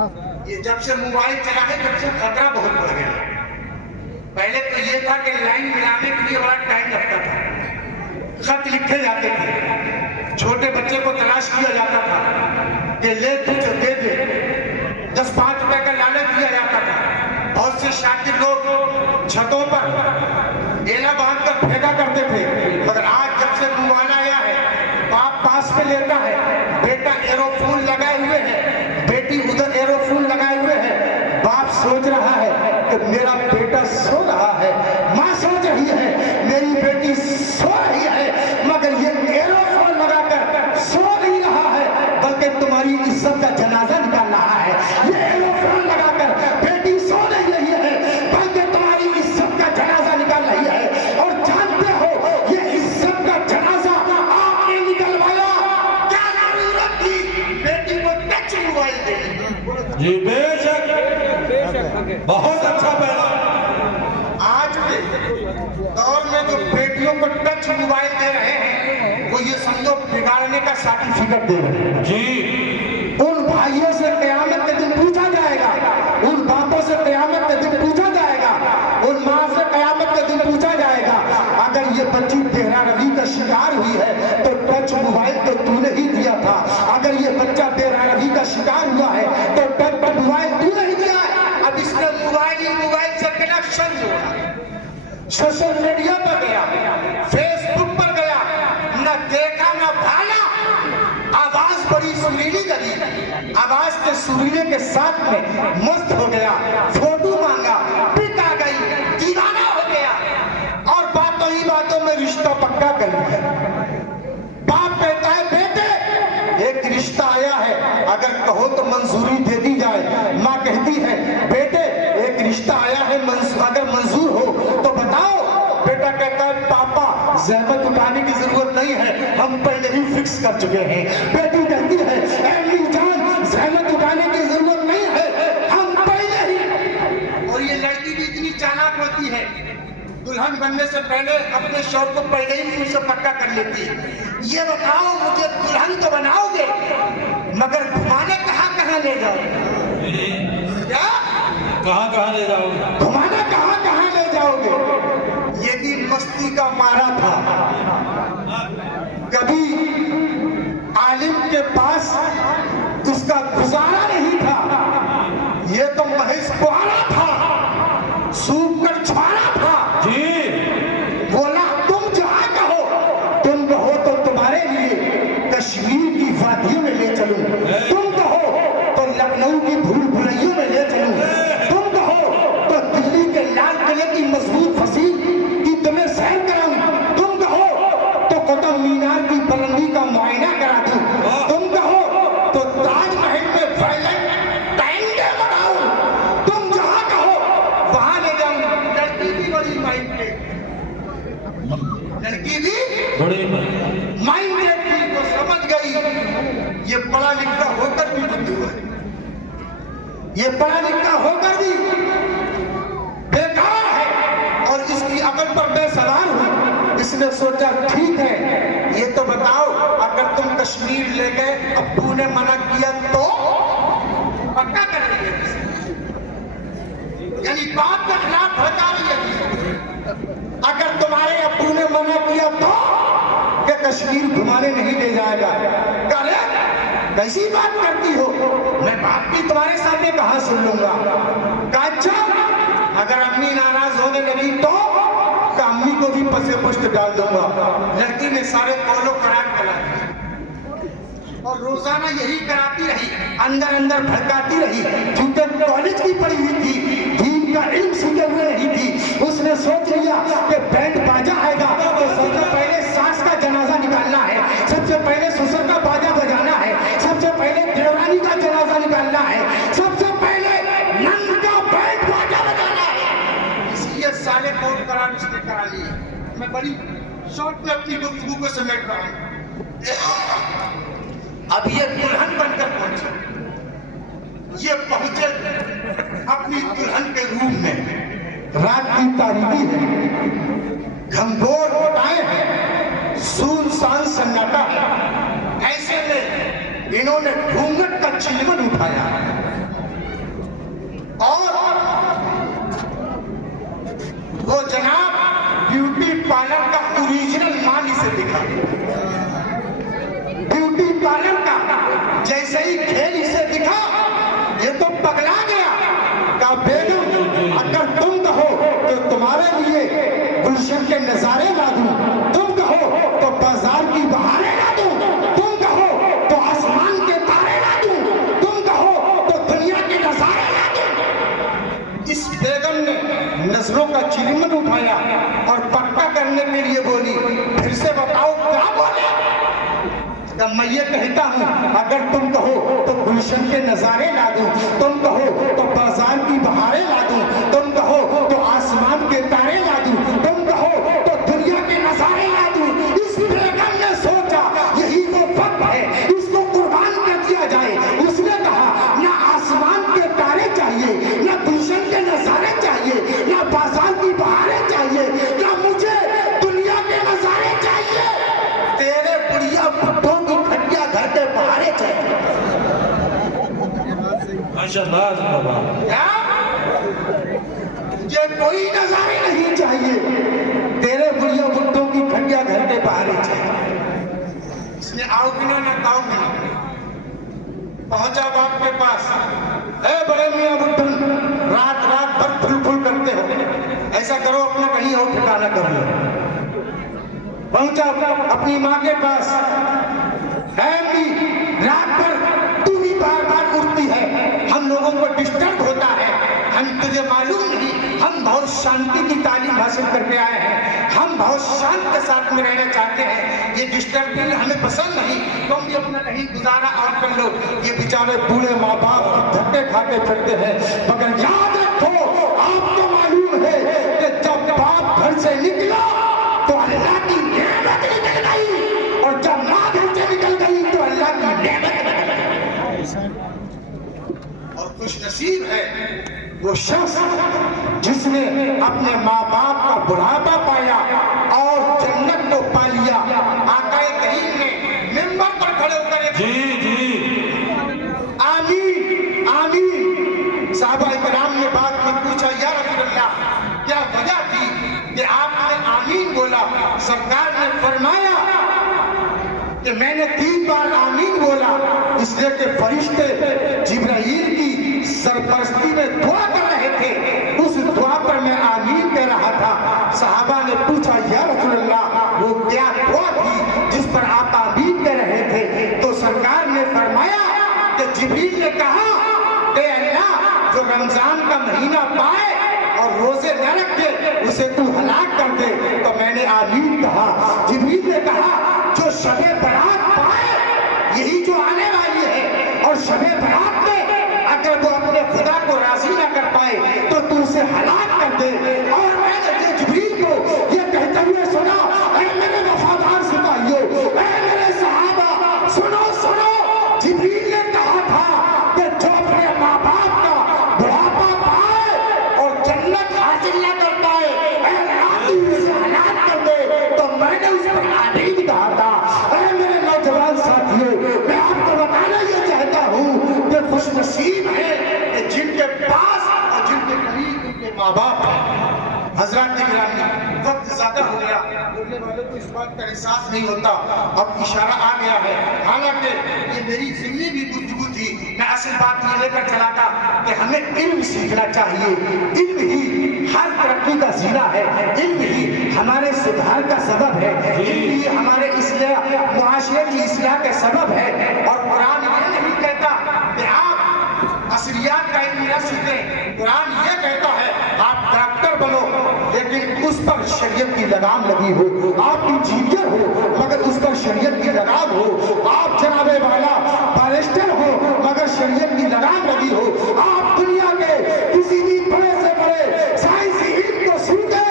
ये जब से मोबाइल चला है तब से खतरा बहुत बढ़ गया। पहले तो ये था कि लाइन मिलाने के लिए बड़ा टाइम लगता था, खत लिखे जाते थे, छोटे बच्चे को तलाश किया जाता था कि ले तुझ दे दे, 10-5 रुपए का लालच दिया जाता था। बहुत से शातिर लोग छतों पर डेला बांध कर फेंका करते थे। मगर आज जब से मोबाइल आया है, बाप पास में लेता है, बेटा एरोफोन लगाए हुए है, बेटी उधर एरोफोन लगाए हुए है, बाप सोच रहा है कि मेरा बेटा सो रहा है, माँ सोच रही है मेरी बेटी सो रही है, मगर ये एरोफोन लगाकर सो नहीं रहा है, बल्कि तुम्हारी इज्जत का जनाजा निकाल रहा है। ये एरोफोन लगाकर बेटी सो नहीं रही है, बल्कि तुम्हारी इज्जत का जनाजा निकाल रही है। और जानते हो ये इज्जत का जनाजा आपने निकलवाया, क्या जरूरत थी बेटी को टच मोबाइल देने? जी बेशक, बहुत अच्छा पहला। आज के दौर में जो बेटियों को टच मोबाइल दे रहे हैं, वो ये समझो बिगाड़ने का सर्टिफिकेट दे रहे हैं। जी, उन भाइयों से क़यामत के दिन पूछा जाएगा, उन बापों से क़यामत के दिन पूछा जाएगा, उन माँ से क़यामत के दिन पूछा जाएगा, अगर ये बच्ची तेरा रवि का शिकार हुई है तो टच मोबाइल तो तूने ही दिया था, अगर ये बच्चा तेरा रवि का शिकार हुआ है तो टच मोबाइल तूने ही दिया है। अब इसने मोबाइल से कनेक्शन जोड़ा, सोशल मीडिया पर गया, फेसबुक पर गया, न देखा न भाला, आवाज बड़ी सुरीली लगी, आवाज के सुरीले के साथ में मस्त हो गया, फोटो मांगा, पिक आ गई, दीवाना हो गया, और बातों ही बातों में रिश्ता पक्का कर लिया। बाप कहता है बेटे एक रिश्ता आया है, अगर कहो तो मंजूरी दे दी जाए। माँ कहती है बेटे एक रिश्ता आया है, अगर मंजूर हो तो बताओ। बेटा कहता है पापा ज़हमत उठाने की जरूरत नहीं है, हम पहले ही फिक्स कर चुके हैं। बेटी कहती है अम्मी जान ज़हमत उठाने की जरूरत नहीं है, हम पहले ही। और ये लड़की भी इतनी चालाक होती है, दुल्हन बनने से पहले अपने शौक को पहले ही फिर से पक्का कर लेती है। ये बताओ मुझे दुल्हन तो बनाओगे, मगर घुमाने कहाँ ले जाओगे? क्या कहाँ ले जाओगे? घुमाने कहाँ ले जाओगे? ये दिन मस्ती का मारा था, कभी आलिम के पास उसका गुजारा नहीं था, ये तो महेश कुआरा था, सूख कर छुआरा था। जी, बोला तुम जहाँ कहो तो तुम्हारे लिए कश्मीर की वादियों में ले चलूं, तुम कहो तो लखनऊ की भूल भुलैयों में ले चलूं, तुम कहो तो दिल्ली के लाल किले की मजबूत फसील की तुम्हें सैर कराऊं, तुम कहो तो कुतुब मीनार की बुलंदी का मुआयना करा दूं, तुम कहो तो ताजमहल में वायलेंट टाइम बनाऊं, तुम जहाँ कहो वहां ले जाऊं। लड़की भी बड़ी माइंडेड, लड़की भी बड़ी माइंडेड थी, वो समझ गई ये पढ़ा लिखा होकर भी बुद्धू है, ये पढ़ा लिखा होकर भी बेकार है और इसकी अकल पर बेसवार हूं। इसने सोचा ठीक है, ये तो बताओ अगर तुम कश्मीर ले गए, अब्बू ने मना किया तो पक्का कर रही है, यानी बाप के खिलाफ भड़का रही है। अगर तुम्हारे अब्बू ने मना किया तो कि कश्मीर घुमाने नहीं ले जाएगा, अरे कैसी बात करती हो, मैं बात भी तुम्हारे सामने कहाँ सुन लूंगा। अच्छा अगर अम्मी नाराज होने लगी तो अम्मी को भी पसे पुष्ट डाल दूंगा। लड़की ने सारे कॉलो करार करा और रोजाना यही कराती रही, अंदर भड़काती रही, क्योंकि कॉलेज की पढ़ी हुई थी, दीन का इल्म सीखे हुए नहीं थी। उसने सोच लिया कि बैंड बाजा आएगा तो सबसे पहले सास का जनाजा निकालना है, सबसे पहले ससुर का बाजा बजाना है, सबसे पहले देवरानी का जनाजा निकालना है, सबसे पहले नंद का बैंड बाजा बजाना है। इसलिए सारे कौन करार उसने करा लिए। मैं बड़ी शॉर्ट में अपनी गुफ्तगू को समेट रहा हूँ। अब ये दुल्हन बनकर पहुंचे, ये पहुंचे अपनी दुल्हन के रूम में। रात की तारीकी है, घंघोर उठाए हैं, सुनसान सन्नाटा है। ऐसे में इन्होंने घूंघट का चिलवन उठाया, تو तुम्हारे लिए गुलशन के नजारे ला दूं, तुम कहो तो बाजार की बहारें ला दूं, तुम कहो तो आसमान के तारे ला दूं, तुम कहो तो दुनिया के नजारे ला दूं। इस बेगम ने नजरों का चिलमन उठाया और पक्का करने के लिए बोली, फिर से बताओ क्या बोले? तब मैं ये कहता हूँ, अगर तुम कहो तो गुलशन के नजारे ला दूं, तुम कहो तो बाजार की बहारें ला दूं, तुम कहो तो आसमान के तारे ला दूं, तुम कहो तो दुनिया के नजारे ला दूं। इस बेगम ने सोचा यही वो वक्त है, इसको कुर्बान कर दिया जाए। उसने कहा, ना आसमान के तारे चाहिए, ना गुलशन के नजारे चाहिए, ना बाजार की बहारें चाहिए, ना मुझे दुनिया के नजारे चाहिए। तेरे बुढ़िया भुट्टों की खटिया घर के बहारें चाहिए। माशाल्लाह बाबा। क्या? मुझे कोई नजारे नहीं चाहिए, तेरे बुढ़िया भुट्टों की खटिया घर के बहारें चाहिए। इसने आओ बिना ना ताओ बिना पहुंचा बाप के पास। ए बड़े मियां बुड्ढन, रात रात भर फुल फुल करते हो, ऐसा करो अपना कहीं और ठिकाना कर लो। पहुंचा अपनी माँ के पास। है भी रात भर तू भी बार बार उठती है, हम लोगों को डिस्टर्ब होता है, हम तुझे मालूम नहीं, हम बहुत शांति की तालीम हासिल करके आए हैं, हम बहुत शांत के साथ में रहना चाहते हैं, ये डिस्टर्बिंग हमें पसंद नहीं, तुम भी अपना कहीं गुजारा और कर लो। ये बेचारे बूढ़े माँ बाप धक्के खाते फिरते हैं, मगर याद रखो, आपको मालूम है कि जब बाप घर से निकला तो अल्लाह की नेमत निकल गई, और जब माँ घर से निकल गई तो अल्लाह की नेमत निकल गई। और खुश नसीब है वो शख्स जिसने अपने माँ बाप का बुढ़ापा पाया और जन्नत को पा लिया। आका करीम ने मिंबर पर खड़े होकर जी आमीन आमीन। साहबा इकराम ने बात में पूछा, या रसूल अल्लाह, क्या वजह थी कि आपने आमीन बोला? सरकार ने फरमाया कि मैंने 3 बार आमीन बोला, इसलिए कि फरिश्ते जिब्राईल की सरपरस्ती में दुआ कर रहे थे, उस दुआ पर मैं आमीन कह रहा था। सहाबा ने पूछा, या रसूल अल्लाह, वो क्या दुआ थी जिस पर आप आमीन कह रहे थे? तो सरकार ने फरमाया कि जिब्रील ने कहा कि अल्लाह, जो रमजान का महीना पाए और रोजे न रखे उसे तू हलाक कर दे। तो मैंने आमीन कहा। जिब्रील ने कहा, जो शबे बरात पाए, यही जो आने वाली है, और शबे बरात में अगर वो अपने खुदा को राजी न कर पाए तो तू उसे हलाक कर दे। और मैंने जिब्रील को ये कहते हुए सुना, ऐ मेरे वफादार सिपाहियों, ऐ मेरे सहाबा, सुनो सुनो, जिब्रील ने कहा था कि जो अपने माँ बाप का बुढ़ापा पाए और जन्नत हासिल न कर पाए, ऐ अल्लाह तू उसे हलाक कर दे। तो मैंने उस पर आमीन कहा था। ऐ मेरे नौजवान साथियों, मैं आपको बताना ये चाहता हूँ कि खुशनसीब है कि जिनके पास और जिनके करीब उनके माँ बाप हैं। हजरत गिरामी, वक्त ज्यादा हो गया, बोलने वालों को इस बात का एहसास नहीं होता, अब इशारा आ गया है। हालांकि ये मेरी जिम्मी भी गुफ्तगू थी, मैं असल बात ये लेकर चला था कि हमें इल्म सीखना चाहिए। इल्म ही हर तरक्की का जीना है, इल्म ही हमारे सुधार का सबब है, इल्म ही हमारे इस्लाह, मुआशरे की इस्लाह का सबब है। और कुरान ये नहीं कहता कि आप असलियात का इल्म न सीखें, कुरान ये कहता है आप डॉक्टर बनो लेकिन उस पर शरीयत की लगाम लगी हो, आप इंजीनियर हो मगर उस पर शरीयत की लगाम हो, आप जनाबे वाला बैरिस्टर हो मगर शरीयत की लगाम लगी हो, आप दुनिया के किसी भी बड़े से बड़े साइंसी इल्म को सीखे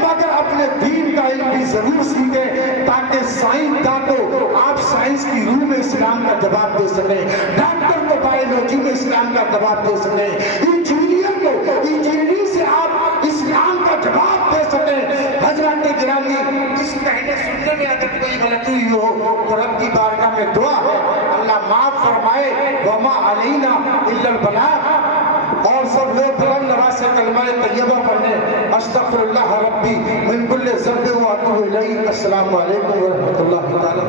मगर अपने दीन का इल्म भी जरूर सीखे, ताकि साइंसदान को आप साइंस की रूह में इस्लाम का जवाब दे सके, डॉक्टर को बायोलॉजी में इस्लाम का जवाब दे सके, इंजीनियर को इंजीनियरिंग से आप इस्लाम का जवाब दे सके। हजरत गिरामी, इस कहने सुनने में अगर कोई गलती हुई हो तो रब की बारगाह में दुआ है अल्लाह माफ फरमाए, वमा अलैना इल्लल बलाग। और सब लोग बुलंद आवाज से कलमा तैयबा पढ़ने, अस्तगफिरुल्लाह रब्बी मिन कुल्ली ज़ंब व अतूबु इलैहि। अस्सलामु अलैकुम व रहमतुल्लाहि तआला।